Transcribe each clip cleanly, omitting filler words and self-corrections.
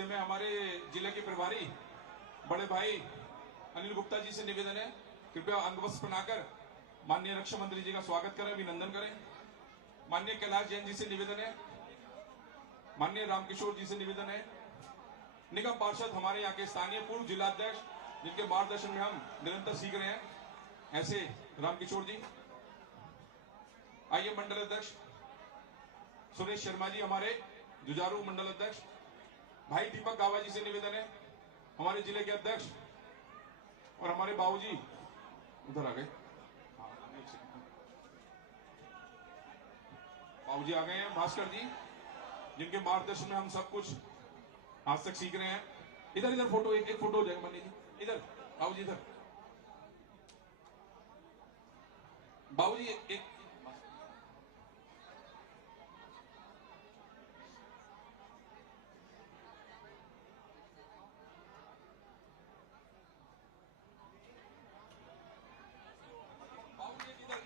मध्य में हमारे जिले के प्रभारी बड़े भाई अनिल गुप्ता जी से निवेदन है, कृपया अंगवस्त्र पहनाकर माननीय रक्षा मंत्री जी का स्वागत करें, अभिनंदन करें। माननीय कैलाश जैन जी से निवेदन है, माननीय रामकिशोर जी से निवेदन है, निगम पार्षद हमारे यहाँ के स्थानीय पूर्व जिलाध्यक्ष जिनके मार्गदर्शन में हम निरंतर सीख रहे हैं, ऐसे रामकिशोर जी। आइए मंडल अध्यक्ष सुरेश शर्मा जी हमारे जुझारू मंडल अध्यक्ष। भाई दीपक गावा जी से निवेदन है, हमारे जिले के अध्यक्ष, और हमारे बाबूजी उधर आ गए, बाबूजी आ गए हैं भास्कर जी, जिनके मार्गदर्शन में हम सब कुछ आज तक सीख रहे हैं। इधर इधर फोटो, एक फोटो हो जाएगा मानी जी, इधर बाबूजी, इधर बाबूजी एक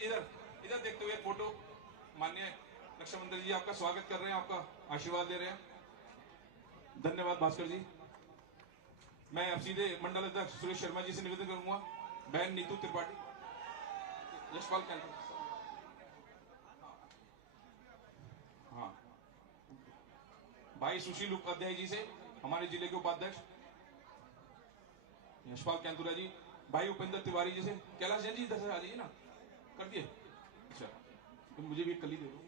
इधर इधर देखते हुए फोटो। माननीय रक्षा मंत्री जी आपका स्वागत कर रहे हैं, आपका आशीर्वाद दे रहे हैं, धन्यवाद भास्कर जी। मैं अब सीधे मंडल अध्यक्ष सुरेश शर्मा जी से निवेदन करूंगा, बहन नीतू त्रिपाठी, यशपाल कैंटर, हाँ, भाई सुशील उपाध्याय जी से हमारे जिले के उपाध्यक्ष यशपाल कैंतुरा जी, भाई उपेंद्र तिवारी जी से, कैलाश जैन जी इधर से आ जाइए ना, कर दिए, अच्छा तो मुझे भी कल ही दे दो।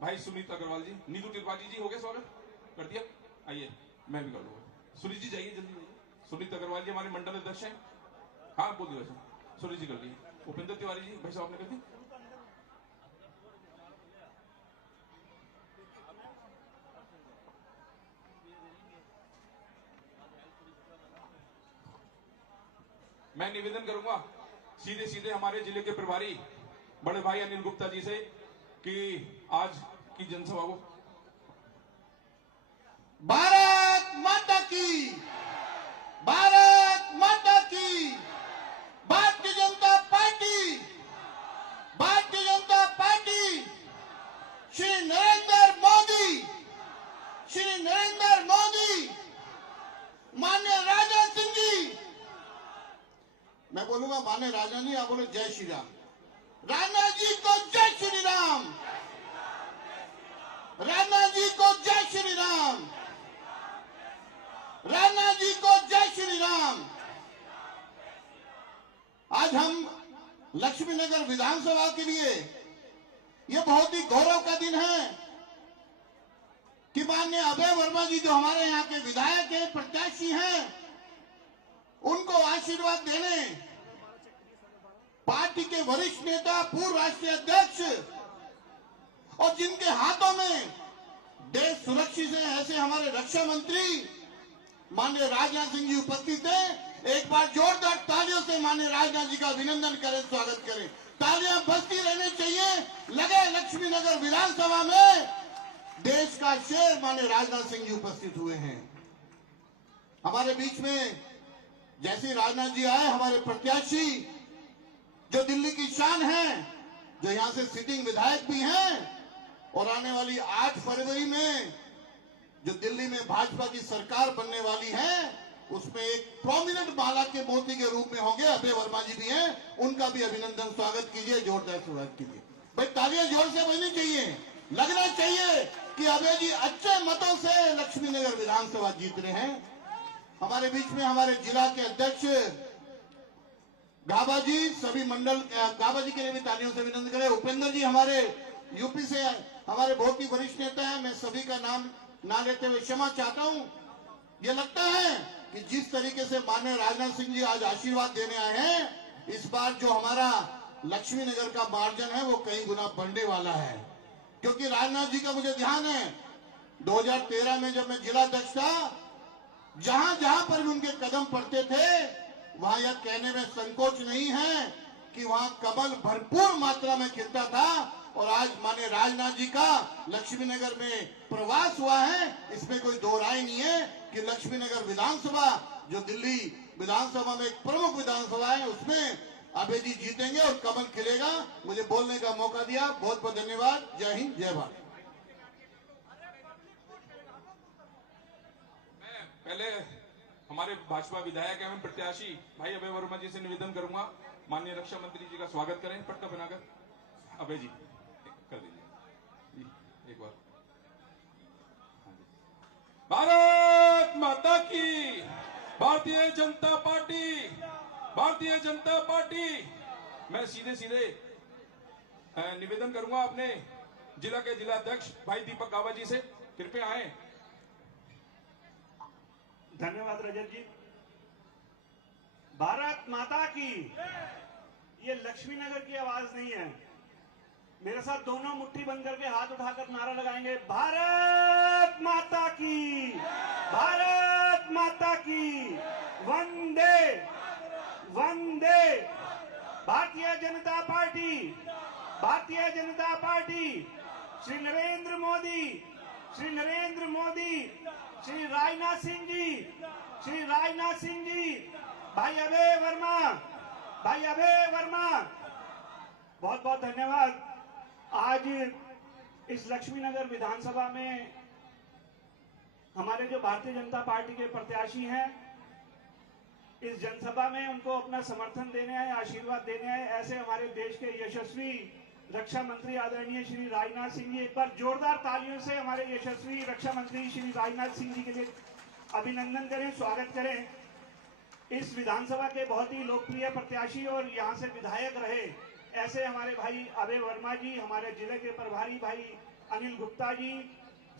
भाई सुनीत अग्रवाल जी, नीतू त्रिपाठी जी हो गए स्वागत, कर दिया, आइए मैं भी कर लूंगा। सुनीत जी जाइए जल्दी जाइए। सुनीत अग्रवाल जी हमारे मंडल अध्यक्ष हैं, हाँ बोल दिया वैसे, सुनीत जी कर दिए। उपेंद्र तिवारी जी भाई साहब ने कर दी। मैं निवेदन करूंगा सीधे सीधे हमारे जिले के प्रभारी बड़े भाई अनिल गुप्ता जी से कि आज की जनसभा को भारत माता की, भारत माता की, भारतीय जनता पार्टी, भारतीय जनता पार्टी, श्री नरेंद्र मोदी, श्री नरेंद्र मोदी, माननीय राजनाथ सिंह जी, मैं बोलूंगा माननीय राजनाथ जी, आप बोले जय श्री राम। राजनाथ जी को जय श्री राम, राजनाथ जी को जय श्री राम, राजनाथ जी को जय श्री राम। आज हम लक्ष्मीनगर विधानसभा के लिए यह बहुत ही गौरव का दिन है कि माननीय अभय वर्मा जी जो हमारे यहाँ के विधायक हैं, प्रत्याशी हैं, उनको आशीर्वाद देने पार्टी के वरिष्ठ नेता, पूर्व राष्ट्रीय अध्यक्ष और जिनके हाथों में देश सुरक्षित है, ऐसे हमारे रक्षा मंत्री माननीय राजनाथ सिंह जी उपस्थित हैं। एक बार जोरदार तालियों से माननीय राजनाथ जी का अभिनंदन करें, स्वागत करें। तालियां बजती रहनी चाहिए। लगे लक्ष्मीनगर विधानसभा में देश का शेर माननीय राजनाथ सिंह जी उपस्थित हुए हैं। हमारे बीच में जैसे राजनाथ जी आए, हमारे प्रत्याशी जो दिल्ली की शान है, जो यहां से सिटिंग विधायक भी हैं, और आने वाली 8 फरवरी में जो दिल्ली में भाजपा की सरकार बनने वाली है, उसमें एक प्रोमिनेंट माला के मोती के रूप में होंगे, अभय वर्मा जी भी हैं, उनका भी अभिनंदन, स्वागत कीजिए, जोरदार स्वागत कीजिए। भाई तालियां जोर से बजनी चाहिए, लगना चाहिए कि अभय जी अच्छे मतों से लक्ष्मीनगर विधानसभा जीत रहे हैं। हमारे बीच में हमारे जिला के अध्यक्ष गाबा जी, सभी मंडल गाबा जी के लिए भी तालियों से अभिनंदन करें। उपेंद्र जी हमारे यूपी से हमारे बहुत ही वरिष्ठ नेता हैं, मैं सभी का नाम ना लेते हुए क्षमा चाहता हूं। ये लगता है कि जिस तरीके से माननीय राजनाथ सिंह जी आज आशीर्वाद देने आए हैं, इस बार जो हमारा लक्ष्मीनगर का मार्जिन है वो कई गुना बढ़ने वाला है, क्योंकि राजनाथ जी का मुझे ध्यान है 2013 में जब मैं जिलाध्यक्ष था, जहां जहां पर भी उनके कदम पड़ते थे, वहां यह कहने में संकोच नहीं है कि वहां कमल भरपूर मात्रा में खिलता था। और आज माननीय राजनाथ जी का लक्ष्मीनगर में प्रवास हुआ है, इसमें कोई दो राय नहीं है कि लक्ष्मीनगर विधानसभा जो दिल्ली विधानसभा में एक प्रमुख विधानसभा है, उसमें अभय जी जीतेंगे और कमल खिलेगा। मुझे बोलने का मौका दिया, बहुत बहुत धन्यवाद। जय हिंद, जय भारत। पहले हमारे भाजपा विधायक एवं प्रत्याशी भाई अभय वर्मा जी से निवेदन करूंगा, माननीय रक्षा मंत्री जी का स्वागत करें पट्टा बनाकर। अभय जी कर दीजिए जी, एक बार। भारत माता की, भारतीय जनता पार्टी, भारतीय जनता पार्टी। मैं सीधे सीधे निवेदन करूंगा अपने जिला के जिला अध्यक्ष भाई दीपक गावा जी से, कृपया आए। धन्यवाद रजत जी। भारत माता की, ये लक्ष्मी नगर की आवाज नहीं है। मेरे साथ दोनों मुट्ठी बंद करके हाथ उठाकर नारा लगाएंगे, भारत माता की, भारत माता की, वंदे वंदे। भारतीय जनता पार्टी, भारतीय जनता पार्टी, श्री नरेंद्र मोदी, श्री नरेंद्र मोदी, श्री राजनाथ सिंह जी, श्री राजनाथ सिंह जी, भाई अभय वर्मा, भाई अभय वर्मा, बहुत बहुत धन्यवाद। आज इस लक्ष्मीनगर विधानसभा में हमारे जो भारतीय जनता पार्टी के प्रत्याशी हैं, इस जनसभा में उनको अपना समर्थन देने आए, आशीर्वाद देने आए, ऐसे हमारे देश के यशस्वी रक्षा मंत्री आदरणीय श्री राजनाथ सिंह जी। एक बार जोरदार तालियों से हमारे यशस्वी रक्षा मंत्री श्री राजनाथ सिंह जी के लिए अभिनंदन करें, स्वागत करें। इस विधानसभा के बहुत ही लोकप्रिय प्रत्याशी और यहाँ से विधायक रहे ऐसे हमारे भाई अभय वर्मा जी, हमारे जिले के प्रभारी भाई अनिल गुप्ता जी,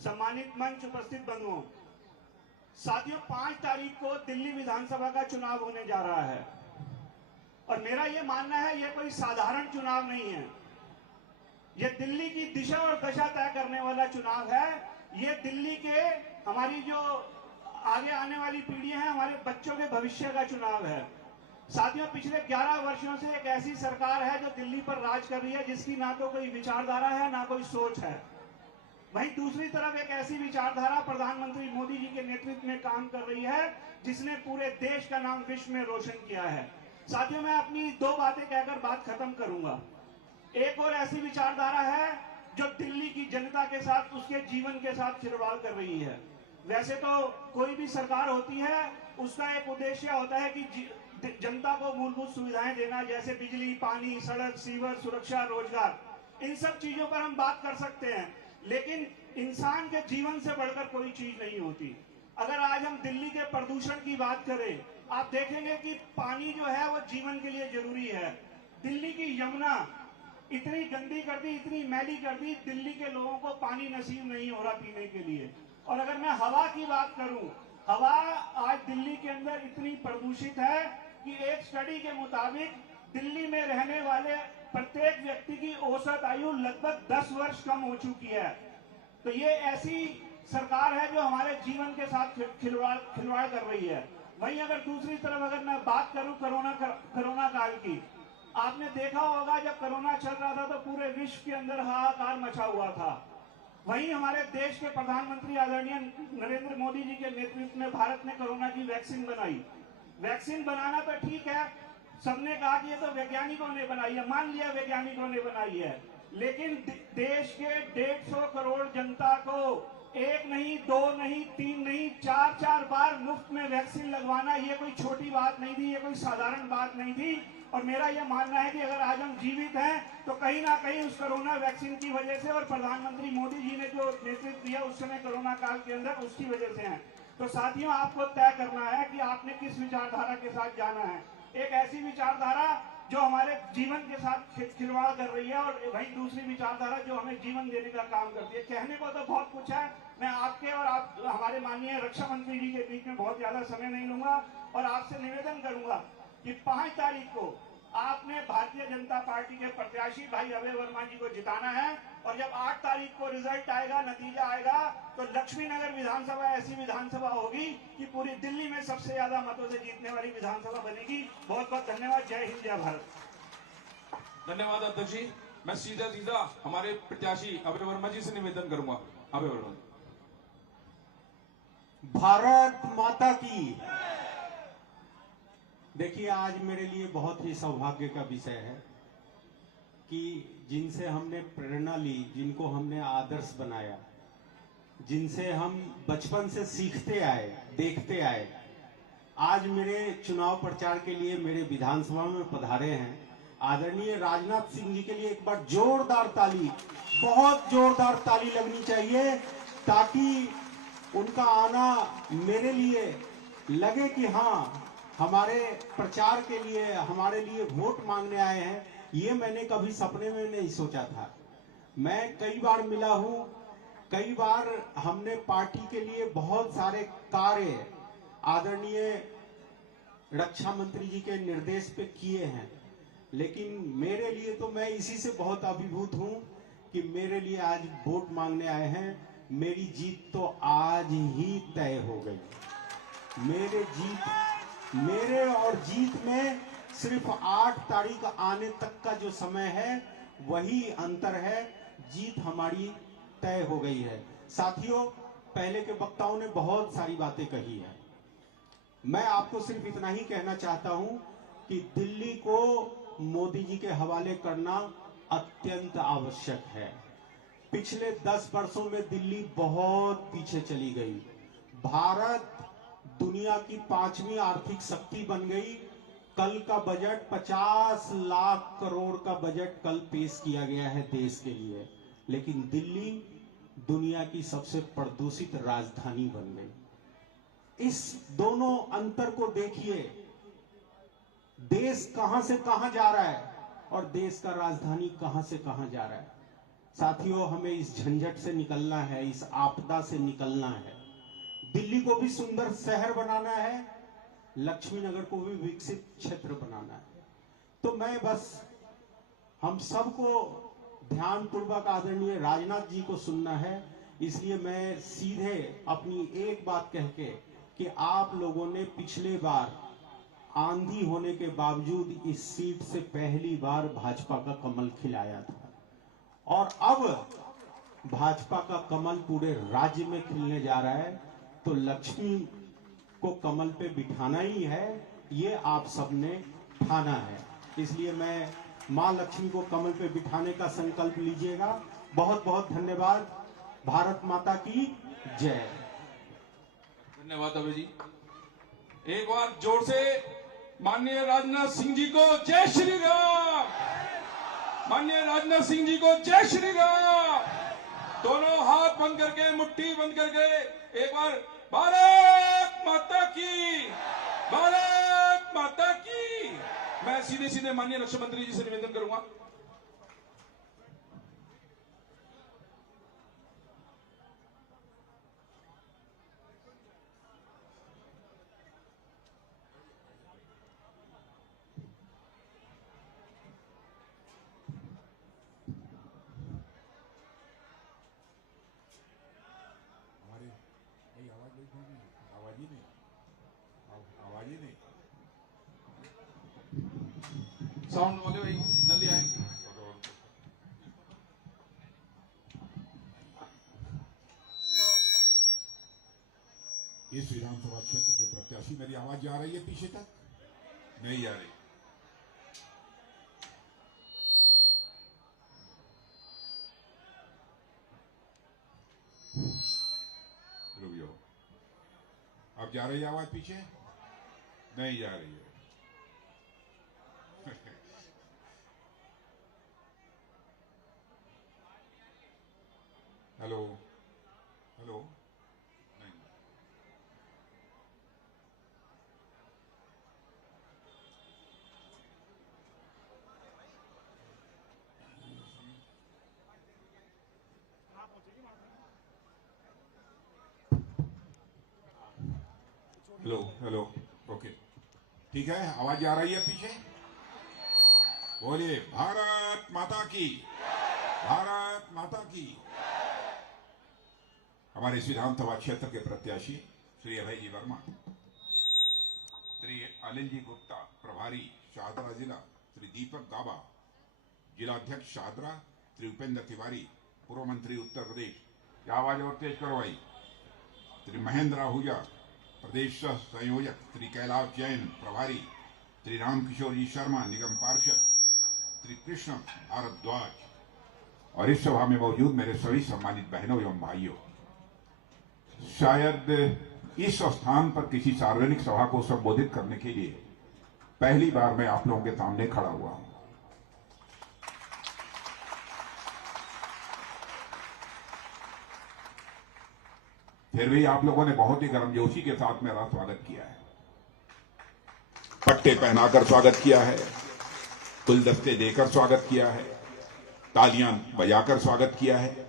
सम्मानित मंच उपस्थित बंधुओं, साथियों 5 तारीख को दिल्ली विधानसभा का चुनाव होने जा रहा है और मेरा यह मानना है यह कोई साधारण चुनाव नहीं है। यह दिल्ली की दिशा और दशा तय करने वाला चुनाव है। यह दिल्ली के हमारी जो आगे आने वाली पीढ़ियां हैं, हमारे बच्चों के भविष्य का चुनाव है। साथियों, पिछले 11 वर्षों से एक ऐसी सरकार है जो दिल्ली पर राज कर रही है, जिसकी ना तो कोई विचारधारा है ना कोई सोच है। वहीं दूसरी तरफ एक ऐसी विचारधारा प्रधानमंत्री मोदी जी के नेतृत्व में काम कर रही है, जिसने पूरे देश का नाम विश्व में रोशन किया है। साथियों, मैं अपनी 2 बातें कहकर बात खत्म करूंगा। एक और ऐसी विचारधारा है जो दिल्ली की जनता के साथ, उसके जीवन के साथ खिलवाड़ कर रही है। वैसे तो कोई भी सरकार होती है, उसका एक उद्देश्य होता है कि जनता को मूलभूत सुविधाएं देना, जैसे बिजली, पानी, सड़क, सीवर, सुरक्षा, रोजगार। इन सब चीजों पर हम बात कर सकते हैं, लेकिन इंसान के जीवन से बढ़कर कोई चीज नहीं होती। अगर आज हम दिल्ली के प्रदूषण की बात करें, आप देखेंगे कि पानी जो है वो जीवन के लिए जरूरी है। दिल्ली की यमुना इतनी गंदी कर दी, इतनी मैली कर दी, दिल्ली के लोगों को पानी नसीब नहीं हो रहा पीने के लिए। और अगर मैं हवा की बात करूं, हवा आज दिल्ली के अंदर इतनी प्रदूषित है कि एक स्टडी के मुताबिक दिल्ली में रहने वाले प्रत्येक व्यक्ति की औसत आयु लगभग 10 वर्ष कम हो चुकी है। तो ये ऐसी सरकार है जो हमारे जीवन के साथ खिलवाड़ कर रही है। वहीं अगर दूसरी तरफ अगर मैं बात करूं कोरोना काल की, आपने देखा होगा जब कोरोना चल रहा था तो पूरे विश्व के अंदर हाहाकार मचा हुआ था। वहीं हमारे देश के प्रधानमंत्री आदरणीय नरेंद्र मोदी जी के नेतृत्व में भारत ने कोरोना की वैक्सीन बनाई। वैक्सीन बनाना तो ठीक है, सबने कहा कि ये तो वैज्ञानिकों ने बनाई है, मान लिया वैज्ञानिकों ने बनाई है, लेकिन देश के 150 करोड़ जनता को 1 नहीं, 2 नहीं, 3 नहीं, 4 बार मुफ्त में वैक्सीन लगवाना, ये कोई छोटी बात नहीं थी, ये कोई साधारण बात नहीं थी। और मेरा यह मानना है कि अगर आज हम जीवित हैं तो कहीं ना कहीं उस कोरोना वैक्सीन की वजह से और प्रधानमंत्री मोदी जी ने जो नेतृत्व दिया उस समय कोरोना काल के अंदर, उसकी वजह से हैं। तो साथियों, आपको तय करना है कि आपने किस विचारधारा के साथ जाना है। एक ऐसी विचारधारा जो हमारे जीवन के साथ खिलवाड़ कर रही है, और वही दूसरी विचारधारा जो हमें जीवन देने का काम करती है। कहने को तो बहुत कुछ है, मैं आपके और आप हमारे माननीय रक्षा मंत्री जी के बीच में बहुत ज्यादा समय नहीं लूंगा और आपसे निवेदन करूंगा कि 5 तारीख को आपने भारतीय जनता पार्टी के प्रत्याशी भाई अभय वर्मा जी को जिताना है। और जब 8 तारीख को रिजल्ट आएगा, नतीजा आएगा, तो लक्ष्मीनगर विधानसभा ऐसी विधानसभा होगी कि पूरी दिल्ली में सबसे ज्यादा मतों से जीतने वाली विधानसभा बनेगी। बहुत बहुत धन्यवाद। जय हिंद, जय भारत। धन्यवाद अध्यक्ष जी। मैं सीधा हमारे प्रत्याशी अभय वर्मा जी से निवेदन करूंगा। अभय वर्मा, भारत माता की। देखिए, आज मेरे लिए बहुत ही सौभाग्य का विषय है कि जिनसे हमने प्रेरणा ली, जिनको हमने आदर्श बनाया, जिनसे हम बचपन से सीखते आए, देखते आए, आज मेरे चुनाव प्रचार के लिए मेरे विधानसभा में पधारे हैं। आदरणीय राजनाथ सिंह जी के लिए एक बार जोरदार ताली, बहुत जोरदार ताली लगनी चाहिए, ताकि उनका आना मेरे लिए लगे कि हाँ, हमारे प्रचार के लिए, हमारे लिए वोट मांगने आए हैं। ये मैंने कभी सपने में नहीं सोचा था। मैं कई बार मिला हूं, कई बार हमने पार्टी के लिए बहुत सारे कार्य आदरणीय रक्षा मंत्री जी के निर्देश पे किए हैं, लेकिन मेरे लिए तो मैं इसी से बहुत अभिभूत हूं कि मेरे लिए आज वोट मांगने आए हैं। मेरी जीत तो आज ही तय हो गई। मेरे और जीत में सिर्फ 8 तारीख आने तक का जो समय है वही अंतर है। जीत हमारी तय हो गई है। साथियों, पहले के वक्ताओं ने बहुत सारी बातें कही है। मैं आपको सिर्फ इतना ही कहना चाहता हूं कि दिल्ली को मोदी जी के हवाले करना अत्यंत आवश्यक है। पिछले 10 वर्षों में दिल्ली बहुत पीछे चली गई। भारत दुनिया की 5वीं आर्थिक शक्ति बन गई। कल का बजट 50 लाख करोड़ का बजट कल पेश किया गया है देश के लिए, लेकिन दिल्ली दुनिया की सबसे प्रदूषित राजधानी बन गई। इस दोनों अंतर को देखिए, देश कहां से कहां जा रहा है और देश का राजधानी कहां से कहां जा रहा है। साथियों, हमें इस झंझट से निकलना है, इस आपदा से निकलना है। दिल्ली को भी सुंदर शहर बनाना है, लक्ष्मी नगर को भी विकसित क्षेत्र बनाना है। तो मैं बस हम सबको ध्यानपूर्वक आदरणीय राजनाथ जी को सुनना है, इसलिए मैं सीधे अपनी एक बात कह के कि आप लोगों ने पिछले बार आंधी होने के बावजूद इस सीट से पहली बार भाजपा का कमल खिलाया था, और अब भाजपा का कमल पूरे राज्य में खिलने जा रहा है। तो लक्ष्मी को कमल पे बिठाना ही है, ये आप सबने ठाना है। इसलिए मैं मां लक्ष्मी को कमल पे बिठाने का संकल्प लीजिएगा। बहुत बहुत धन्यवाद। भारत माता की जय। धन्यवाद अभय जी। एक बार जोर से माननीय राजनाथ सिंह जी को जय श्री राम। माननीय राजनाथ सिंह जी को जय श्री राम। दोनों हाथ बंद करके, मुट्ठी बंद करके एक बार भारत माता की, भारत माता की। मैं सीधे सीधे माननीय रक्षा मंत्री जी से निवेदन करूंगा। साउंड वाले भाई जल्दी आए। इस विधानसभा क्षेत्र के प्रत्याशी, मेरी आवाज जा रही है पीछे तक? नहीं जा रही। रुक जाओ। अब जा रही है आवाज पीछे? नहीं जा रही है। Hello hello. नहीं। Hello hello. ओके, ठीक है, आवाज आ रही है पीछे? बोलिए भारत माता की, भारत माता की। हमारे इस विधानसभा क्षेत्र के प्रत्याशी श्री अभय जी वर्मा, श्री अनिल जी गुप्ता प्रभारी शाहदरा जिला, श्री दीपक गाबा जिला अध्यक्ष शाहदरा, श्री उपेंद्र तिवारी पूर्व मंत्री उत्तर प्रदेश, क्या आवाज और तेज करो भाई, श्री महेंद्र आहूजा प्रदेश सह संयोजक, श्री कैलाश जैन प्रभारी, श्री रामकिशोर जी शर्मा निगम पार्षद, श्री कृष्ण भारद्वाज और इस सभा में मौजूद मेरे सभी सम्मानित बहनों एवं भाइयों, शायद इस स्थान पर किसी सार्वजनिक सभा को संबोधित करने के लिए पहली बार मैं आप लोगों के सामने खड़ा हुआ हूं। फिर भी आप लोगों ने बहुत ही गर्मजोशी के साथ मेरा स्वागत किया है, पट्टे पहनाकर स्वागत किया है, गुलदस्ते देकर स्वागत किया है, तालियां बजाकर स्वागत किया है।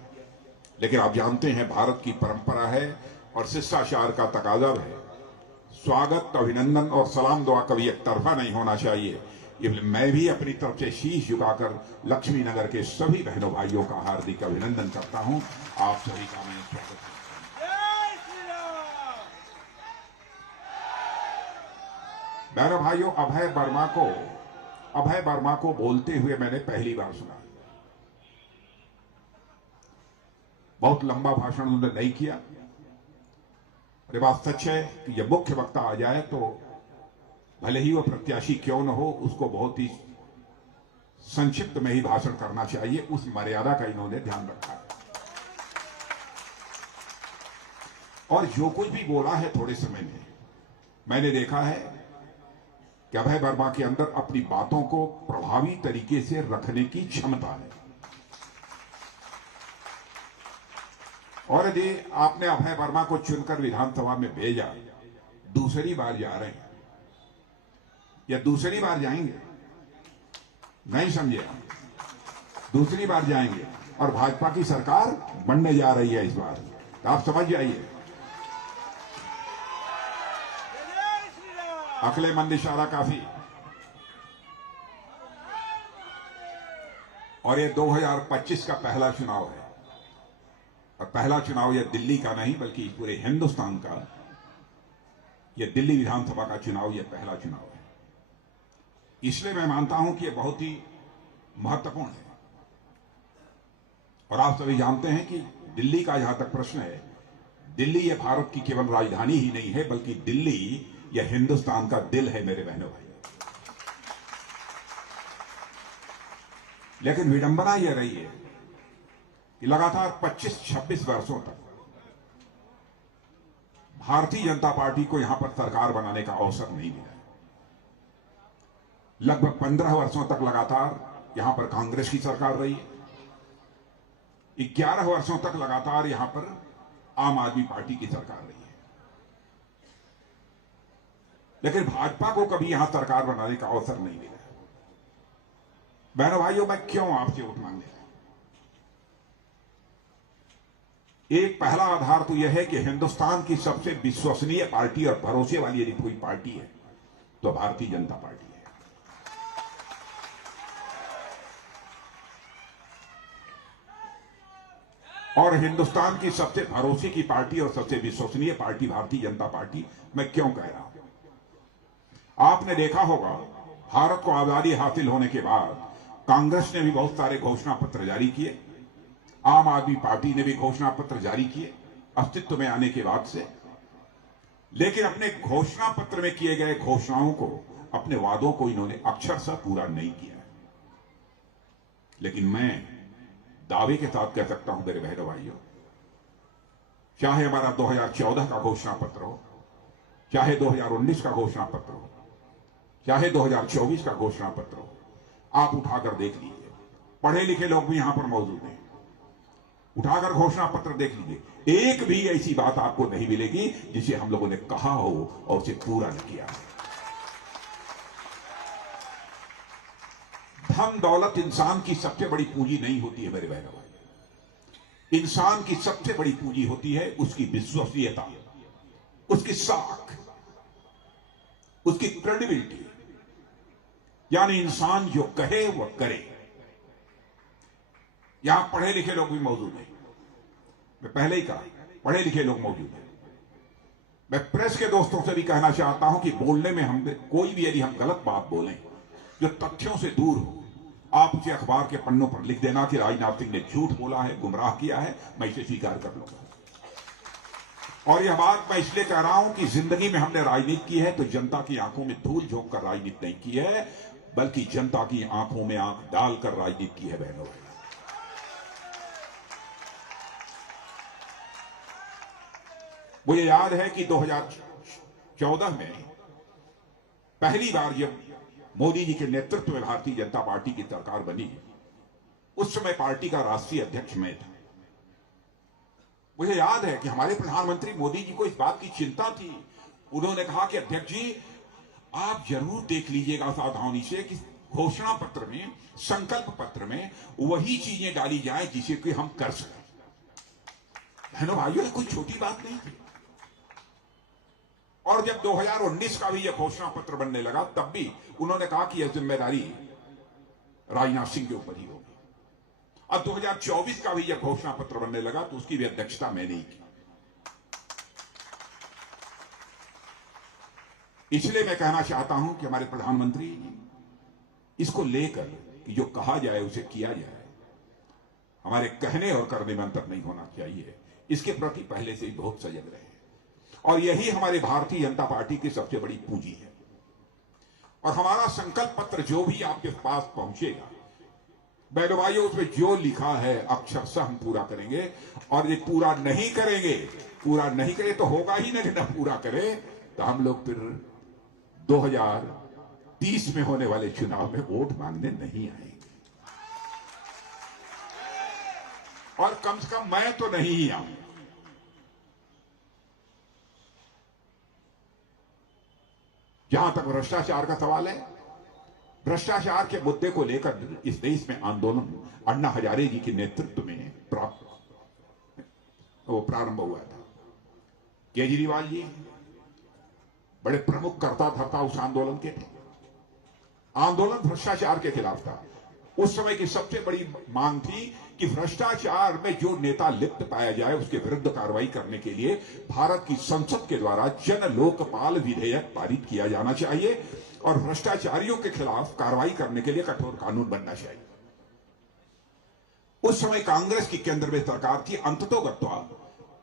लेकिन आप जानते हैं भारत की परंपरा है और शिष्टाचार का तकाजा है, स्वागत, अभिनंदन और सलाम दुआ कभी एक तरफा नहीं होना चाहिए। इसलिए मैं भी अपनी तरफ से शीश झुकाकर लक्ष्मी नगर के सभी बहनों भाइयों का हार्दिक अभिनंदन करता हूं। आप सभी का मैं स्वागत करता हूं। बहनों भाइयों, अभय वर्मा को बोलते हुए मैंने पहली बार सुना। बहुत लंबा भाषण उन्होंने नहीं किया। और बात सच है कि जब मुख्य वक्ता आ जाए तो भले ही वो प्रत्याशी क्यों न हो, उसको बहुत ही संक्षिप्त में ही भाषण करना चाहिए। उस मर्यादा का इन्होंने ध्यान रखा है और जो कुछ भी बोला है थोड़े समय में मैंने देखा है कि अभय वर्मा के अंदर अपनी बातों को प्रभावी तरीके से रखने की क्षमता है। और यदि आपने अभय वर्मा को चुनकर विधानसभा में भेजा, दूसरी बार जा रहे हैं या दूसरी बार जाएंगे, नहीं समझे, दूसरी बार जाएंगे और भाजपा की सरकार बनने जा रही है इस बार, तो आप समझ जाइए। अक्लेमंद इशारा काफी। और ये 2025 का पहला चुनाव है और पहला चुनाव यह दिल्ली का नहीं बल्कि पूरे हिंदुस्तान का, यह दिल्ली विधानसभा का चुनाव, यह पहला चुनाव है। इसलिए मैं मानता हूं कि यह बहुत ही महत्वपूर्ण है। और आप सभी जानते हैं कि दिल्ली का जहां तक प्रश्न है, दिल्ली यह भारत की केवल राजधानी ही नहीं है बल्कि दिल्ली यह हिंदुस्तान का दिल है मेरे बहनों भाइयों। लेकिन विडंबना यह रही है कि लगातार 25-26 वर्षों तक भारतीय जनता पार्टी को यहां पर सरकार बनाने का अवसर नहीं मिला। लगभग 15 वर्षों तक लगातार यहां पर कांग्रेस की सरकार रही है। 11 वर्षों तक लगातार यहां पर आम आदमी पार्टी की सरकार रही है। लेकिन भाजपा को कभी यहां सरकार बनाने का अवसर नहीं मिला। बहनों भाइयों, मैं क्यों आपसे वोट मांगने आया? एक पहला आधार तो यह है कि हिंदुस्तान की सबसे विश्वसनीय पार्टी और भरोसे वाली यदि कोई पार्टी है तो भारतीय जनता पार्टी है। और हिंदुस्तान की सबसे भरोसे की पार्टी और सबसे विश्वसनीय पार्टी भारतीय जनता पार्टी मैं क्यों कह रहा हूं? आपने देखा होगा भारत को आजादी हासिल होने के बाद कांग्रेस ने भी बहुत सारे घोषणा पत्र जारी किए, आम आदमी पार्टी ने भी घोषणा पत्र जारी किए अस्तित्व में आने के बाद से। लेकिन अपने घोषणा पत्र में किए गए घोषणाओं को, अपने वादों को इन्होंने अक्षरशः पूरा नहीं किया। लेकिन मैं दावे के साथ कह सकता हूं मेरे बहनों भाइयों, चाहे हमारा 2014 का घोषणा पत्र हो, चाहे 2019 का घोषणा पत्र हो, चाहे 2024 का घोषणा पत्र हो, आप उठाकर देख लीजिए। पढ़े लिखे लोग भी यहां पर मौजूद हैं, उठाकर घोषणा पत्र देख लीजिए। एक भी ऐसी बात आपको नहीं मिलेगी जिसे हम लोगों ने कहा हो और उसे पूरा न किया। धन दौलत इंसान की सबसे बड़ी पूंजी नहीं होती है मेरे बहनों भाई। इंसान की सबसे बड़ी पूंजी होती है उसकी विश्वसनीयता, उसकी साख, उसकी क्रेडिबिलिटी। यानी इंसान जो कहे वह करे। यहां पढ़े लिखे लोग भी मौजूद हैं, मैं पहले ही कहा पढ़े लिखे लोग मौजूद हैं। मैं प्रेस के दोस्तों से भी कहना चाहता हूं कि बोलने में हम कोई भी यदि हम गलत बात बोलें जो तथ्यों से दूर हो, आप उसे अखबार के पन्नों पर लिख देना कि राजनाथ सिंह ने झूठ बोला है, गुमराह किया है, मैं इसे स्वीकार कर लूंगा। और यह बात मैं इसलिए कह रहा हूं कि जिंदगी में हमने राजनीति की है तो जनता की आंखों में धूल झोंक कर राजनीति नहीं की है, बल्कि जनता की आंखों में आंख डालकर राजनीति की है बहनों। मुझे याद है कि 2014 में पहली बार जब मोदी जी के नेतृत्व में भारतीय जनता पार्टी की सरकार बनी, उस समय पार्टी का राष्ट्रीय अध्यक्ष मैं था। मुझे याद है कि हमारे प्रधानमंत्री मोदी जी को इस बात की चिंता थी। उन्होंने कहा कि अध्यक्ष जी, आप जरूर देख लीजिएगा सावधानी से कि घोषणा पत्र में, संकल्प पत्र में वही चीजें डाली जाए जिसे कि हम कर सकें। बहनों भाइयों, ये कोई छोटी बात नहीं थी। और जब 2019 का भी यह घोषणा पत्र बनने लगा, तब भी उन्होंने कहा कि यह जिम्मेदारी राजनाथ सिंह के ऊपर ही होगी। अब 2024 का भी यह घोषणा पत्र बनने लगा तो उसकी भी अध्यक्षता मैंने ही की। इसलिए मैं कहना चाहता हूं कि हमारे प्रधानमंत्री इसको लेकर कि जो कहा जाए उसे किया जाए, हमारे कहने और करने में अंतर नहीं होना चाहिए, इसके प्रति पहले से ही बहुत सजग रहे। और यही हमारे भारतीय जनता पार्टी की सबसे बड़ी पूंजी है। और हमारा संकल्प पत्र जो भी आपके पास पहुंचेगा, बहनों भाइयों, उसमें जो लिखा है अक्षरशः हम पूरा करेंगे। और ये पूरा नहीं करेंगे तो होगा ही नहीं। ना पूरा करें तो हम लोग फिर 2030 में होने वाले चुनाव में वोट मांगने नहीं आएंगे। और कम से कम मैं तो नहीं ही आऊंगा। जहां तक भ्रष्टाचार का सवाल है, भ्रष्टाचार के मुद्दे को लेकर इस देश में आंदोलन अन्ना हजारे जी के नेतृत्व में प्रारंभ हुआ था। केजरीवाल जी बड़े प्रमुख कर्ता धर्ता उस आंदोलन के थे। आंदोलन भ्रष्टाचार के खिलाफ था। उस समय की सबसे बड़ी मांग थी कि भ्रष्टाचार में जो नेता लिप्त पाया जाए उसके विरुद्ध कार्रवाई करने के लिए भारत की संसद के द्वारा जन लोकपाल विधेयक पारित किया जाना चाहिए और भ्रष्टाचारियों के खिलाफ कार्रवाई करने के लिए कठोर कानून बनना चाहिए। उस समय कांग्रेस की केंद्र में सरकार थी। अंततोगत्वा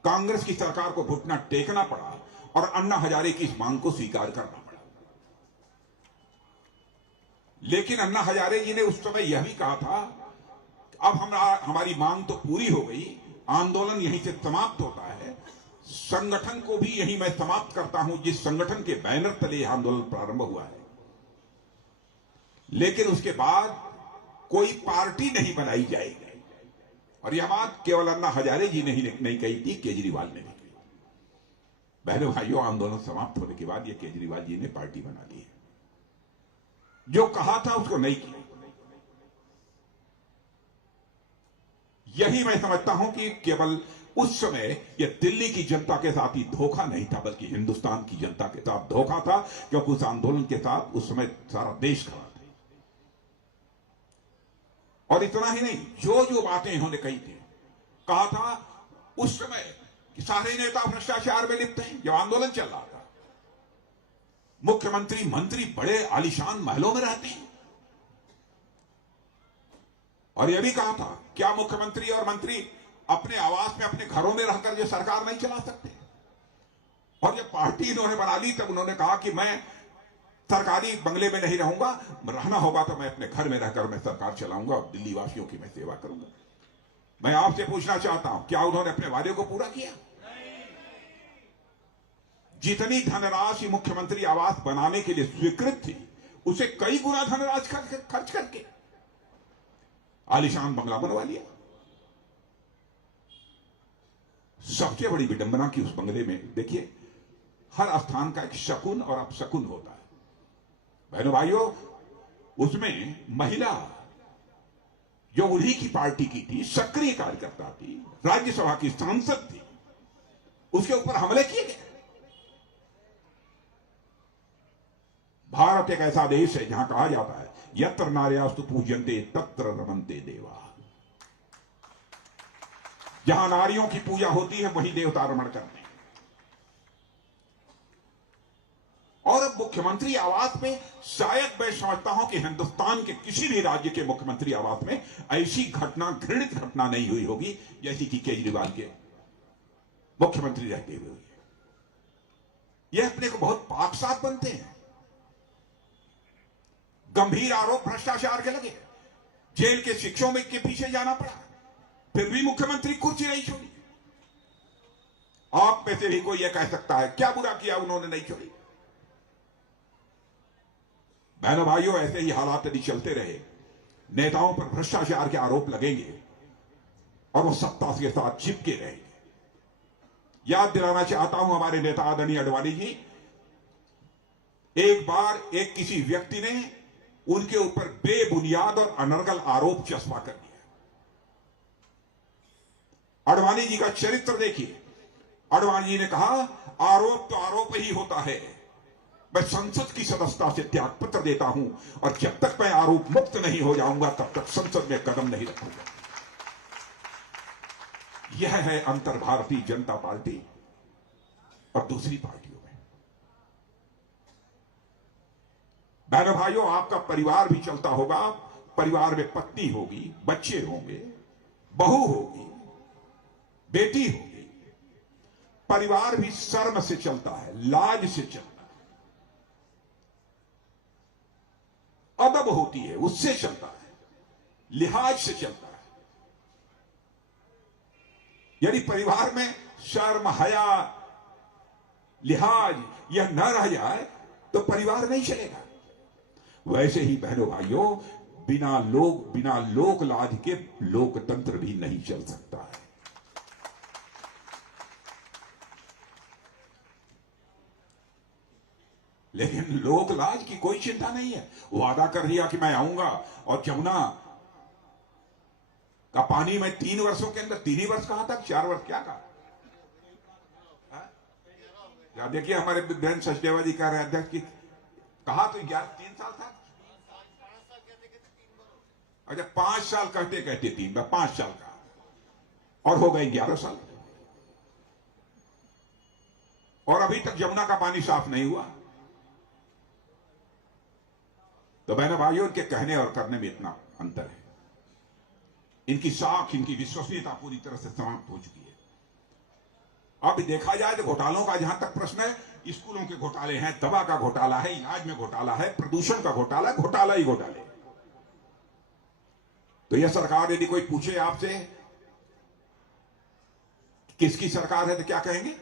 कांग्रेस की सरकार को घुटना टेकना पड़ा और अन्ना हजारे की इस मांग को स्वीकार करना पड़ा। लेकिन अन्ना हजारे जी ने उस समय यह भी कहा था, अब हमारी मांग तो पूरी हो गई, आंदोलन यहीं से समाप्त होता है, संगठन को भी यहीं मैं समाप्त करता हूं जिस संगठन के बैनर तले यह आंदोलन प्रारंभ हुआ है। लेकिन उसके बाद कोई पार्टी नहीं बनाई जाएगी। और यह बात केवल अन्ना हजारे जी ने ही नहीं कही थी, केजरीवाल ने भी कही। बहनों भाइयों, आंदोलन समाप्त होने के बाद यह केजरीवाल जी ने पार्टी बना ली है। जो कहा था उसको नहीं किया। यही मैं समझता हूं कि केवल उस समय यह दिल्ली की जनता के साथ ही धोखा नहीं था, बल्कि हिंदुस्तान की जनता के साथ धोखा था, क्योंकि उस आंदोलन के साथ उस समय सारा देश खड़ा था। और इतना ही नहीं, जो जो बातें इन्होंने कही थी, कहा था उस समय कि सारे नेता भ्रष्टाचार में लिप्त हैं। जब आंदोलन चल रहा था, मुख्यमंत्री मंत्री बड़े आलीशान महलों में रहते हैं। और यह भी कहा था, क्या मुख्यमंत्री और मंत्री अपने आवास में अपने घरों में रहकर जो सरकार नहीं चला सकते? और जब पार्टी इन्होंने बना ली तब उन्होंने कहा कि मैं सरकारी बंगले में नहीं रहूंगा, रहना होगा तो मैं अपने घर में रहकर मैं सरकार चलाऊंगा और दिल्ली वासियों की मैं सेवा करूंगा। मैं आपसे पूछना चाहता हूं, क्या उन्होंने अपने वादे को पूरा किया? जितनी धनराशि मुख्यमंत्री आवास बनाने के लिए स्वीकृत थी, उसे कई गुना धनराशि खर्च करके आलीशान बंगला बनवा लिया। सबसे बड़ी विडंबना की उस बंगले में, देखिए, हर स्थान का एक शकुन और अपशकुन होता है। बहनों भाइयों, उसमें महिला जो उन्हीं की पार्टी की थी, सक्रिय कार्यकर्ता थी, राज्यसभा की सांसद थी, उसके ऊपर हमले किए गए। भारत एक ऐसा देश है जहां कहा जाता है, यत्र नार्यास्तु पूज्यन्ते तत्र रमन्ते देवा। जहां नारियों की पूजा होती है वहीं देवता रमण करते हैं। और अब मुख्यमंत्री आवास में शायद मैं समझता हूं कि हिंदुस्तान के किसी भी राज्य के मुख्यमंत्री आवास में ऐसी घटना, घृणित घटना नहीं हुई होगी जैसी कि केजरीवाल के मुख्यमंत्री रहते हुए हुई। यह अपने को बहुत पाकसात बनते हैं। गंभीर आरोप भ्रष्टाचार के लगे, जेल के शिक्षों में के पीछे जाना पड़ा, फिर भी मुख्यमंत्री कुर्सी नहीं छोड़ी। आप में में से भी कोई यह कह सकता है क्या बुरा किया उन्होंने नहीं छोड़ी। बहनों भाइयों, ऐसे ही हालात यदि चलते रहे, नेताओं पर भ्रष्टाचार के आरोप लगेंगे और वो सत्ता के साथ चिपके रहेंगे। याद दिलाना चाहता हूं हमारे नेता आदरणीय अडवाणी जी, एक बार एक किसी व्यक्ति ने उनके ऊपर बेबुनियाद और अनर्गल आरोप चस्पा कर दिया। अडवाणी जी का चरित्र देखिए। अडवाणी जी ने कहा आरोप तो आरोप ही होता है, मैं संसद की सदस्यता से त्यागपत्र देता हूं और जब तक मैं आरोप मुक्त नहीं हो जाऊंगा तब तक संसद में कदम नहीं रखूंगा। यह है अंतर भारतीय जनता पार्टी और दूसरी पार्टियों में। बहनों भाइयों, आपका परिवार भी चलता होगा, परिवार में पत्नी होगी, बच्चे होंगे, बहू होगी, बेटी होगी। परिवार भी शर्म से चलता है, लाज से चलता है, अदब होती है उससे चलता है, लिहाज से चलता है। यदि परिवार में शर्म, हया, लिहाज यह न रह जाए तो परिवार नहीं चलेगा। वैसे ही बहनों भाइयों, बिना लोक लाज के लोकतंत्र भी नहीं चल सकता है। लेकिन लोक लाज की कोई चिंता नहीं है। वादा कर दिया कि मैं आऊंगा और जमुना का पानी मैं 3 वर्षों के अंदर, 3 ही वर्ष कहा था, 4 वर्ष क्या कहा? या देखिए हमारे बहन सचदेवा जी कह रहे अध्यक्ष की कहा तो 3 साल था। अच्छा 5 साल कहते कहते 3 बार 5 साल का और हो गए 11 साल और अभी तक जमुना का पानी साफ नहीं हुआ। तो बहनों भाइयों, इनके कहने और करने में इतना अंतर है। इनकी साख, इनकी विश्वसनीयता पूरी तरह से समाप्त हो चुकी है। अब देखा जाए तो घोटालों का जहां तक प्रश्न है, स्कूलों के घोटाले हैं, दवा का घोटाला है, इलाज में घोटाला है, प्रदूषण का घोटाला है, घोटाला ही घोटाले। तो यह सरकार यदि कोई पूछे आपसे किसकी सरकार है तो क्या कहेंगे?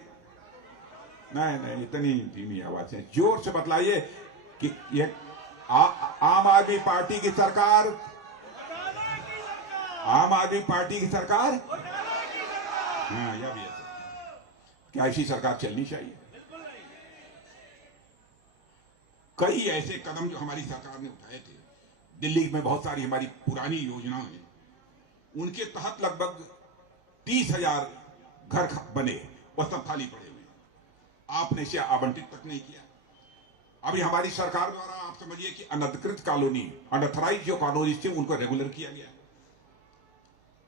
नहीं, इतनी धीमी आवाज से जोर से बतलाइए कि यह आम आदमी पार्टी की सरकार, आम आदमी पार्टी की सरकार। हाँ, यह भी है। क्या ऐसी सरकार चलनी चाहिए? कई ऐसे कदम जो हमारी सरकार ने उठाए थे, दिल्ली में बहुत सारी हमारी पुरानी योजनाएं हैं, उनके तहत लगभग 30,000 घर बने और सब खाली पड़े हुए, आपने इसे आवंटित तक नहीं किया। अभी हमारी सरकार द्वारा आप समझिए कि अनधिकृत कॉलोनी, अनऑथराइज्ड जो कॉलोनी थे उनको रेगुलर किया गया,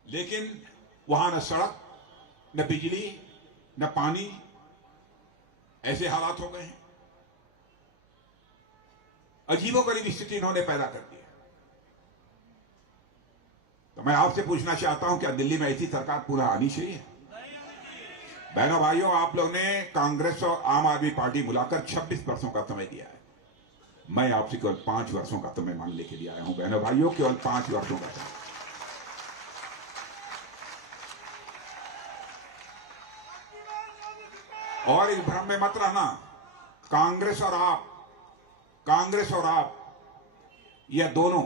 लेकिन वहां न सड़क, न बिजली, न पानी, ऐसे हालात हो गए हैं। अजीबोगरीब स्थिति इन्होंने पैदा कर दी है। तो मैं आपसे पूछना चाहता हूं, क्या दिल्ली में ऐसी सरकार पुनः आनी चाहिए? बहनों भाइयों, आप लोग ने कांग्रेस और आम आदमी पार्टी मिलाकर 26 वर्षों का समय दिया है। मैं आपसे केवल 5 वर्षों का समय मान लेके दिया हूं। बहनों भाइयों, केवल 5 वर्षों का समय। और इस भ्रम में मत रहना, कांग्रेस और आप यह दोनों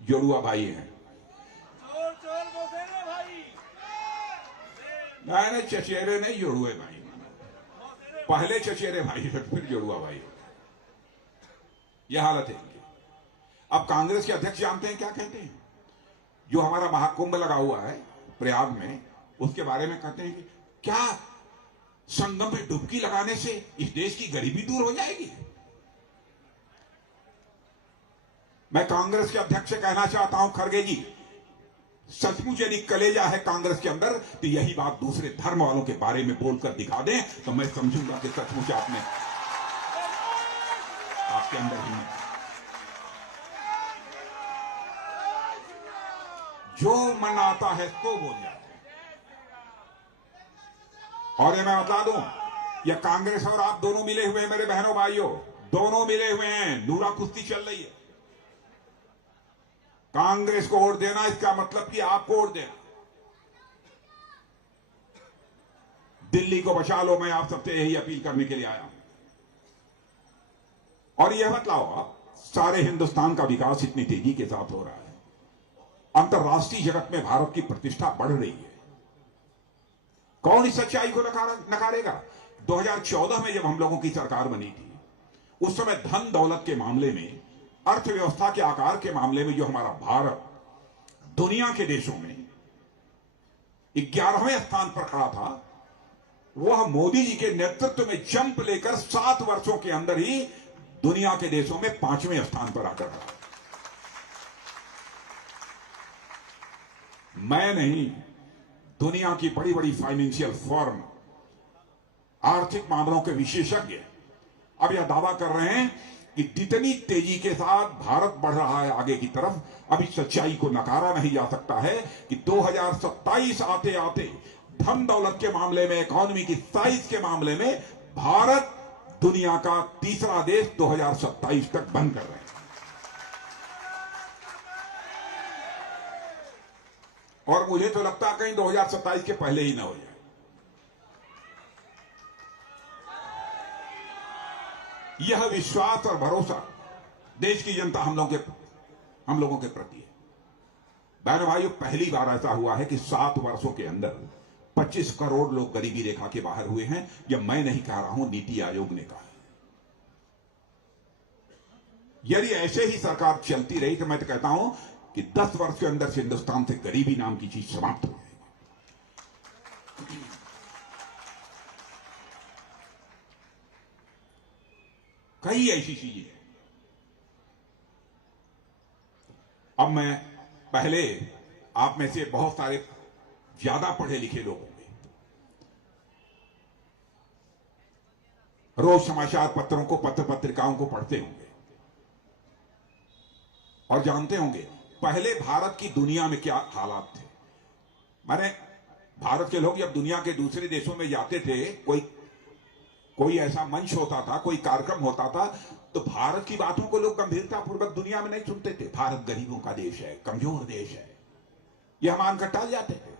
जोड़ुआ भाई हैं। नहीं, चचेरे नहीं, जोड़ुए भाई। पहले चचेरे भाई फिर जोड़ुआ भाई। यह हालत है। अब कांग्रेस के अध्यक्ष जानते हैं क्या कहते हैं? जो हमारा महाकुंभ लगा हुआ है प्रयाग में, उसके बारे में कहते हैं कि क्या संगम में डुबकी लगाने से इस देश की गरीबी दूर हो जाएगी? मैं कांग्रेस के अध्यक्ष से कहना चाहता हूं, खड़गे जी, सचमुच यदि कलेजा है कांग्रेस के अंदर तो यही बात दूसरे धर्म वालों के बारे में बोलकर दिखा दें तो मैं समझूंगा कि सचमुच आपके अंदर ही जो मन आता है तो बोल जाते हैं। और ये मैं बता दूं, ये कांग्रेस और आप दोनों मिले हुए हैं मेरे बहनों भाइयों, दोनों मिले हुए हैं। नूरा कुश्ती चल रही है। कांग्रेस को वोट देना इसका मतलब कि आपको वोट देना। दिल्ली को बचा लो, मैं आप सबसे यही अपील करने के लिए आया हूं। और यह बतलाओ आप, सारे हिंदुस्तान का विकास इतनी तेजी के साथ हो रहा है, अंतर्राष्ट्रीय जगत में भारत की प्रतिष्ठा बढ़ रही है, कौन इस सच्चाई को नकारेगा? 2014 में जब हम लोगों की सरकार बनी थी, उस समय धन दौलत के मामले में, अर्थव्यवस्था के आकार के मामले में जो हमारा भारत दुनिया के देशों में 11वें स्थान पर खड़ा था, वह मोदी जी के नेतृत्व में जंप लेकर 7 वर्षों के अंदर ही दुनिया के देशों में 5वें स्थान पर आकर रहा। मैं नहीं, दुनिया की बड़ी बड़ी फाइनेंशियल फर्म, आर्थिक मामलों के विशेषज्ञ अब यह दावा कर रहे हैं कि जितनी तेजी के साथ भारत बढ़ रहा है आगे की तरफ, अभी सच्चाई को नकारा नहीं जा सकता है कि 2027 आते आते धन दौलत के मामले में, इकोनॉमी की साइज के मामले में भारत दुनिया का तीसरा देश 2027 तक बन कर रहे हैं। और मुझे तो लगता है कहीं 2027 के पहले ही ना हो जाए। यह विश्वास और भरोसा देश की जनता हम लोगों के प्रति है। बहनों भाइयों, पहली बार ऐसा हुआ है कि 7 वर्षों के अंदर 25 करोड़ लोग गरीबी रेखा के बाहर हुए हैं। यह मैं नहीं कह रहा हूं, नीति आयोग ने कहा है। यदि ऐसे ही सरकार चलती रही तो मैं तो कहता हूं कि 10 वर्ष के अंदर से हिंदुस्तान से गरीबी नाम की चीज समाप्त हो जाएगी। कई ऐसी चीजें हैं। अब मैं पहले आप में से बहुत सारे ज्यादा पढ़े लिखे लोग होंगे, रोज समाचार पत्रों को, पत्र पत्रिकाओं को पढ़ते होंगे और जानते होंगे पहले भारत की दुनिया में क्या हालात थे। माने भारत के लोग जब दुनिया के दूसरे देशों में जाते थे, कोई ऐसा मंच होता था, कोई कार्यक्रम होता था, तो भारत की बातों को लोग गंभीरतापूर्वक दुनिया में नहीं सुनते थे। भारत गरीबों का देश है, कमजोर देश है, यह मानकर टाल जाते थे।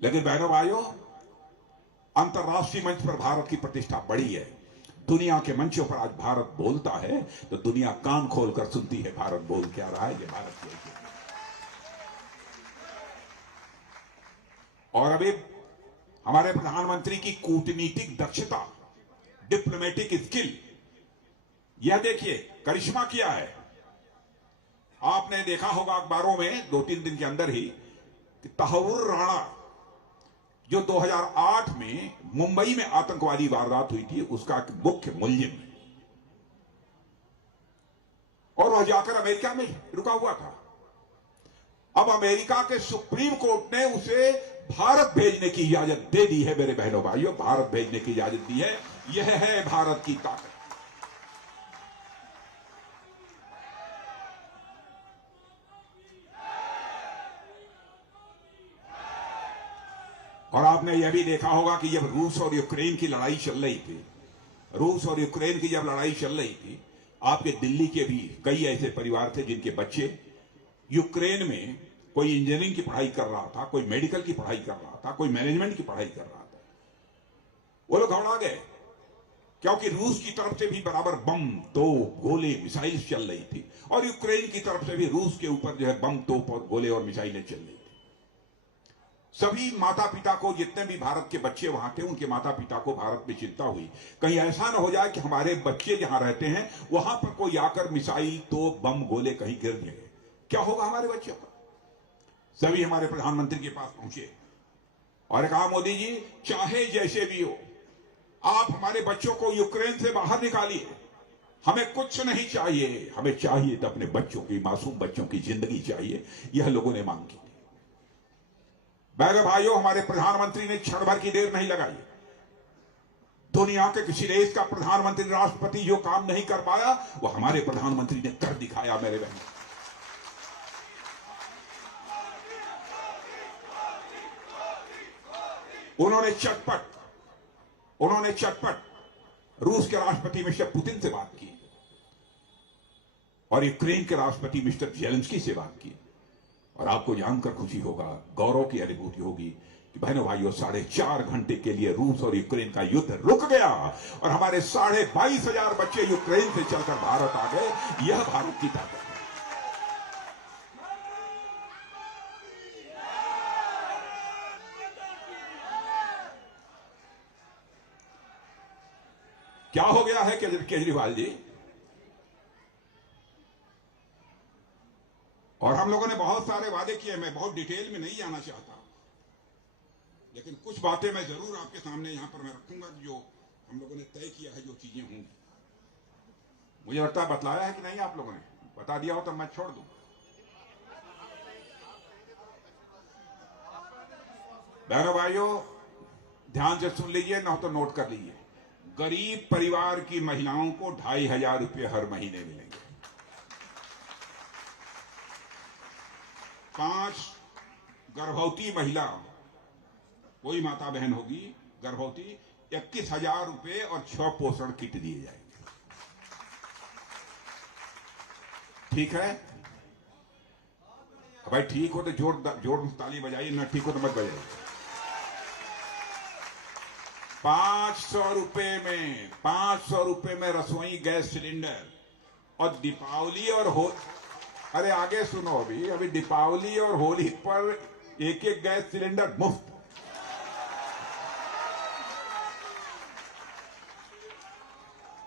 लेकिन बहनों भाइयों, अंतर्राष्ट्रीय मंच पर भारत की प्रतिष्ठा बढ़ी है। दुनिया के मंचों पर आज भारत बोलता है तो दुनिया कान खोलकर सुनती है भारत बोल क्या रहा है, ये भारत बोल क्या। और अभी हमारे प्रधानमंत्री की कूटनीतिक दक्षता, डिप्लोमेटिक स्किल, यह देखिए करिश्मा किया है। आपने देखा होगा अखबारों में 2-3 दिन के अंदर ही कि तहव्वुर राणा, जो 2008 में मुंबई में आतंकवादी वारदात हुई थी, उसका एक मुख्य मुलजिम है और वह जाकर अमेरिका में रुका हुआ था। अब अमेरिका के सुप्रीम कोर्ट ने उसे भारत भेजने की इजाजत दे दी है। मेरे बहनों भाइयों, भारत भेजने की इजाजत दी है। यह है भारत की ताकत। और आपने यह भी देखा होगा कि जब रूस और यूक्रेन की लड़ाई चल रही थी, रूस और यूक्रेन की जब लड़ाई चल रही थी, आपके दिल्ली के भी कई ऐसे परिवार थे जिनके बच्चे यूक्रेन में कोई इंजीनियरिंग की पढ़ाई कर रहा था, कोई मेडिकल की पढ़ाई कर रहा था, कोई मैनेजमेंट की पढ़ाई कर रहा था। वो लोग घबरा गए क्योंकि रूस की तरफ से भी बराबर बम, तोप, गोले, मिसाइल चल रही थी और यूक्रेन की तरफ से भी रूस के ऊपर जो है बम, तोप और गोले और मिसाइलें चल रही थी। सभी माता पिता को, जितने भी भारत के बच्चे वहां थे, उनके माता पिता को भारत में चिंता हुई कहीं ऐसा ना हो जाए कि हमारे बच्चे जहां रहते हैं वहां पर कोई आकर मिसाइल, तोप, बम, गोले कहीं गिर जाए, क्या होगा हमारे बच्चों का। सभी हमारे प्रधानमंत्री के पास पहुंचे और कहा, मोदी जी चाहे जैसे भी हो, आप हमारे बच्चों को यूक्रेन से बाहर निकालिए, हमें कुछ नहीं चाहिए, हमें चाहिए तो अपने बच्चों की, मासूम बच्चों की जिंदगी चाहिए। यह लोगों ने मांग की। मेरे भाइयों, हमारे प्रधानमंत्री ने क्षण भर की देर नहीं लगाई। दुनिया के किसी देश का प्रधानमंत्री, राष्ट्रपति जो काम नहीं कर पाया, वो हमारे प्रधानमंत्री ने कर दिखाया। मेरे बहन, उन्होंने चटपट रूस के राष्ट्रपति मिस्टर पुतिन से बात की और यूक्रेन के राष्ट्रपति मिस्टर जेलेंस्की से बात की। और आपको जानकर खुशी होगा, गौरव की अनुभूति होगी कि बहनों भाइयों 4.5 घंटे के लिए रूस और यूक्रेन का युद्ध रुक गया और हमारे 22,500 बच्चे यूक्रेन से चलकर भारत आ गए। यह भारत की ताकत है। क्या हो गया है केजरीवाल जी? और हम लोगों ने बहुत सारे वादे किए, मैं बहुत डिटेल में नहीं जाना चाहता, लेकिन कुछ बातें मैं जरूर आपके सामने यहां पर मैं रखूंगा जो हम लोगों ने तय किया है, जो चीजें होंगी। मुझे लगता है बतलाया है कि नहीं, आप लोगों ने बता दिया हो तो मैं छोड़ दूं। बहनों भाइयों ध्यान से सुन लीजिए, ना हो तो नोट कर लीजिए। गरीब परिवार की महिलाओं को 2,500 रुपये हर महीने मिलेंगे। 5 गर्भवती महिला, कोई माता बहन होगी गर्भवती, 21,000 रुपये और 6 पोषण किट दिए जाएंगे। ठीक है भाई? ठीक हो तो जोर ताली बजाइए, ना ठीक हो तो मत बजाइए। 500 रुपए में रसोई गैस सिलेंडर, और दीपावली और अरे आगे सुनो, अभी दीपावली और होली पर एक गैस सिलेंडर मुफ्त।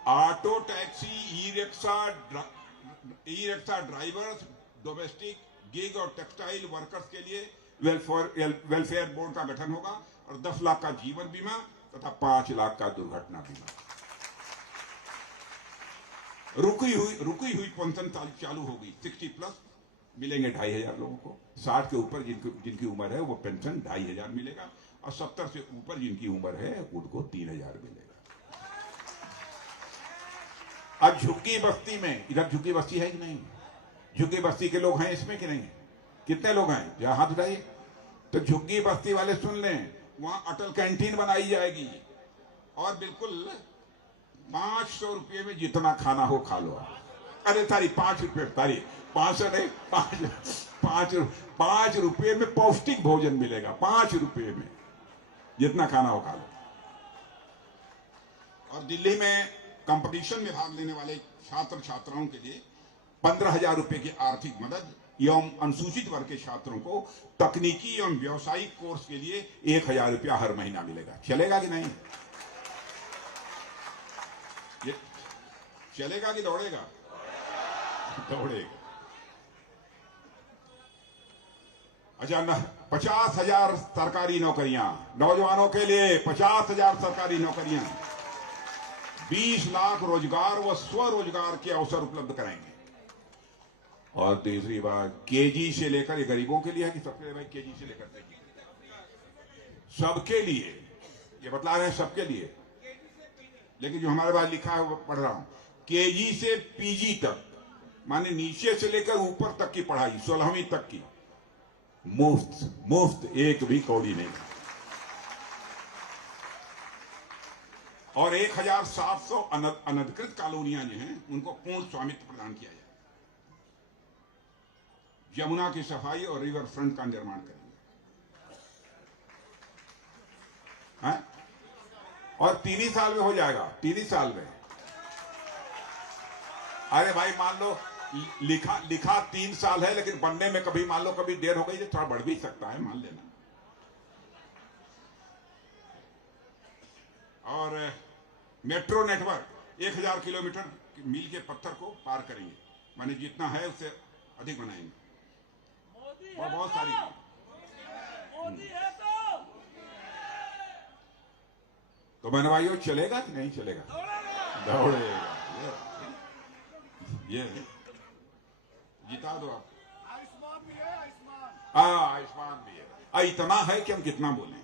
Auto taxi, e rickshaw drivers, domestic gig और टेक्सटाइल वर्कर्स के लिए वेलफेयर बोर्ड का गठन होगा, और 10 लाख का जीवन बीमा तथा 5 लाख का दुर्घटना बीमा। रुकी हुई पेंशन चालू होगी। 60+ मिलेंगे 2,500 लोगों को। 60 के ऊपर जिनकी उम्र है वो पेंशन 2,500 मिलेगा, और 70 से ऊपर जिनकी उम्र है उनको 3,000 मिलेगा। अब झुग्गी बस्ती में, इधर झुग्गी बस्ती है कि नहीं? झुग्गी बस्ती के लोग हैं इसमें कि नहीं? कितने लोग हैं? जरा हाथ उठाइए। तो झुग्गी बस्ती वाले सुन लें, वहां अटल कैंटीन बनाई जाएगी, और बिल्कुल 500 रुपये में जितना खाना हो खा लो। अरे सारी 5 रुपये, सारी 500 नहीं, 5 रुपये में पौष्टिक भोजन मिलेगा। 5 रुपये में जितना खाना हो खा लो। और दिल्ली में कंपटीशन में भाग लेने वाले छात्र छात्राओं के लिए 15,000 रुपये की आर्थिक मदद, एवं अनुसूचित वर्ग के छात्रों को तकनीकी एवं व्यावसायिक कोर्स के लिए 1,000 रुपया हर महीना मिलेगा। चलेगा कि नहीं? ये चलेगा कि दौड़ेगा? दौड़ेगा। अच्छा, 50,000 सरकारी नौकरियां नौजवानों के लिए, 50,000 सरकारी नौकरियां, 20 लाख रोजगार व स्वरोजगार के अवसर उपलब्ध कराएंगे। और तीसरी बात, केजी से लेकर, ये गरीबों के लिए है कि सबके लिए? भाई केजी से लेकर सबके लिए, ये बतला रहे हैं सबके लिए, लेकिन जो हमारे पास लिखा है वो पढ़ रहा हूं। केजी से पीजी तक, माने नीचे से लेकर ऊपर तक की पढ़ाई, 16वीं तक की, मुफ्त, एक भी कौड़ी नहीं। और 1,700 अनधिकृत कॉलोनियां जो हैं उनको पूर्ण स्वामित्व प्रदान किया जाए। यमुना की सफाई और रिवर फ्रंट का निर्माण करेंगे, हैं? और 3 ही साल में हो जाएगा, 3 ही साल में। अरे भाई मान लो लिखा 3 साल है, लेकिन बनने में कभी मान लो कभी देर हो गई तो थोड़ा बढ़ भी सकता है, मान लेना। और मेट्रो नेटवर्क 1,000 किलोमीटर मील के पत्थर को पार करेंगे, माने जितना है उससे अधिक बनाएंगे। और बहुत सारी तो मैंने भाइयों चलेगा कि नहीं चलेगा? दौड़ेगा। ये जिता दो आप। आयुष्मान भी है। इतना है कि हम कितना बोलें।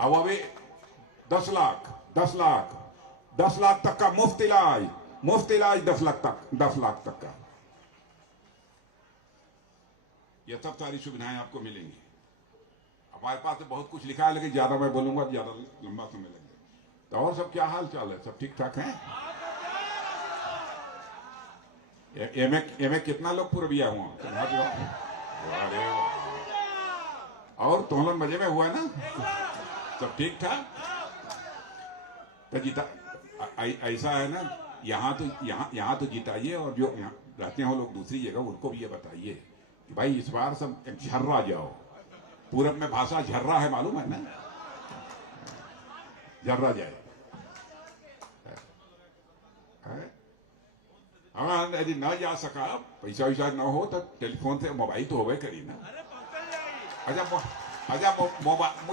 अब अभी 10 लाख तक का मुफ्त इलाज 10 लाख तक का, ये सब सारी सुविधाएं आपको मिलेंगी। हमारे पास तो बहुत कुछ लिखा है, लेकिन ज्यादा मैं बोलूंगा तो ज्यादा लंबा समय लगेगा। तो और सब क्या हाल चाल है? सब ठीक ठाक है? एमए कितना लोग पूर्विया हुआ? अरे और तोलन मजे में हुआ ना, सब ठीक ठाक। तो जीता ऐसा है ना, यहाँ तो जिताइए, और जो यहाँ रहते हैं वो लोग दूसरी जगह, उनको भी ये बताइए कि भाई इस बार सब एक झर्रा जाओ। पूरब में भाषा झर्रा है, मालूम है ना, झर्रा जाए। हाँ, यदि न जा सका, पैसा वैसा न हो तो टेलीफोन से, मोबाइल तो होवे करी ना। अच्छा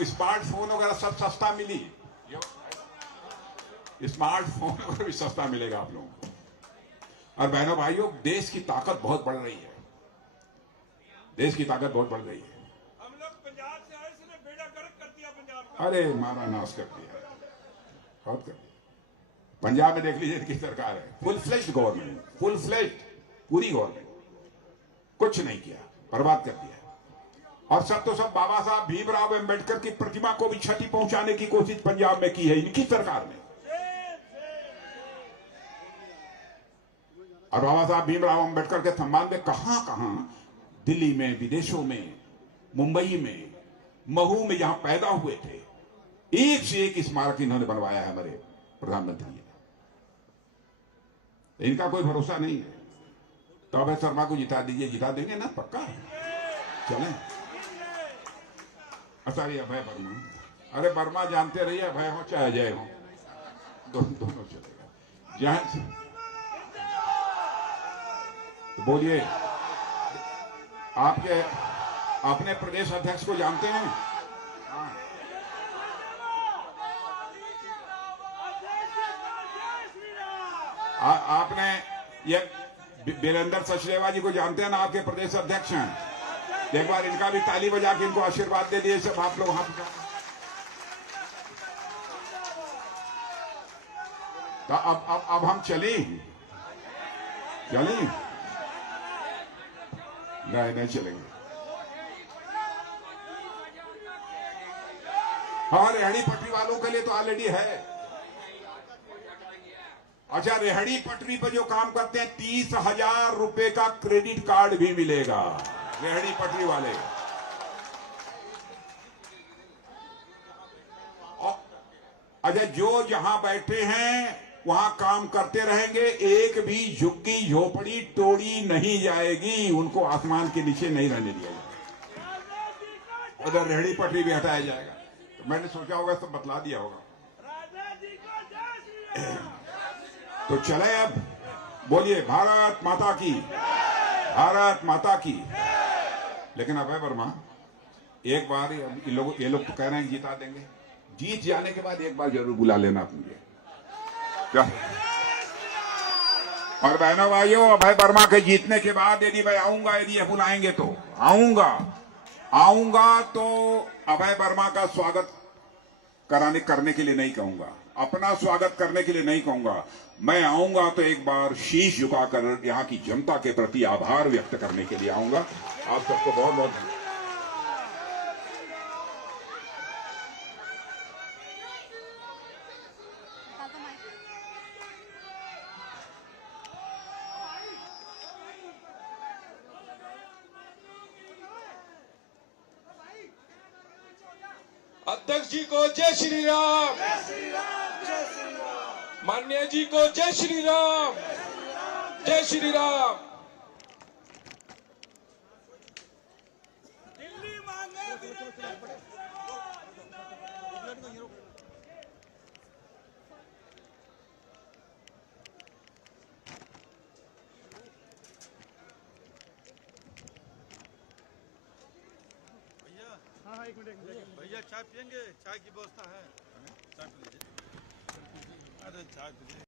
स्मार्टफोन वगैरह सब सस्ता मिली, स्मार्टफोन वगैरह भी सस्ता मिलेगा आप लोगों को। और बहनों भाइयों, देश की ताकत बहुत बढ़ रही है, देश की ताकत बहुत बढ़ रही है। हम लोग पंजाब से आए, इसने बेड़ा गर्क कर दिया पंजाब का। अरे मारा नाश कर दिया, बहुत कर दिया। पंजाब में देख लीजिए इनकी सरकार है, full fledged government, full fledged पूरी गवर्नमेंट, कुछ नहीं किया, बर्बाद कर दिया। और सब तो सब बाबा साहब भीमराव अंबेडकर की प्रतिमा को भी क्षति पहुंचाने की कोशिश पंजाब में की है इनकी सरकार ने। और बाबा साहब भीमराव अंबेडकर के सम्मान में कहां दिल्ली में, विदेशों में, मुंबई में, महू में, जहां पैदा हुए थे, एक से एक स्मारक इन्होंने बनवाया है हमारे प्रधानमंत्री ने। इनका कोई भरोसा नहीं है। तो अभय शर्मा को जिता दीजिए, जिता देंगे ना पक्का, चलें। अच्छा ये अभय वर्मा, अरे वर्मा जानते रहिए, अभय हो चाहे अजय हो, दोनों चलेगा। जहां तो बोलिए, आपके अपने प्रदेश अध्यक्ष को जानते हैं? आपने ये वीरेंद्र सचदेवा जी को जानते हैं ना, आपके प्रदेश अध्यक्ष हैं। एक बार इनका भी ताली बजा के इनको आशीर्वाद दे दिए सब आप लोग वहां पर। तो अब हम चलें नहीं चलेंगे। हाँ, रेहड़ी पटरी वालों के लिए तो ऑलरेडी है। अच्छा, रेहड़ी पटरी पर जो काम करते हैं 30,000 रुपए का क्रेडिट कार्ड भी मिलेगा, रेहड़ी पटरी वाले। अच्छा, जो जहां बैठे हैं वहां काम करते रहेंगे, एक भी झुग्गी झोपड़ी तोड़ी नहीं जाएगी, उनको आसमान के नीचे नहीं रहने दिया जाएगा। उधर रेहड़ी पटरी भी हटाया जाएगा। तो मैंने सोचा होगा तो बतला दिया होगा। तो चले अब, बोलिए भारत माता की, भारत माता की। लेकिन अभय वर्मा, एक बार ये लोग तो कह रहे हैं जिता देंगे, जीत जाने के बाद एक बार जरूर बुला लेना आप मुझे, क्या? और बहनों भाइयों, अभय वर्मा के जीतने के बाद यदि मैं आऊंगा, यदि ये बुलाएंगे तो आऊंगा तो अभय वर्मा का स्वागत करने के लिए नहीं कहूंगा, अपना स्वागत करने के लिए नहीं कहूंगा। मैं आऊंगा तो एक बार शीश झुकाकर यहाँ की जनता के प्रति आभार व्यक्त करने के लिए आऊंगा। आप सबको बहुत बहुत अध्यक्ष जी को जय श्री राम, माननीय जी को जय श्री राम, जय श्री राम। हाँ, एक मिनट भैया, चाय पियेंगे? चाय की व्यवस्था है, चाय पी लीजिए। अरे चाय पी लीजिए।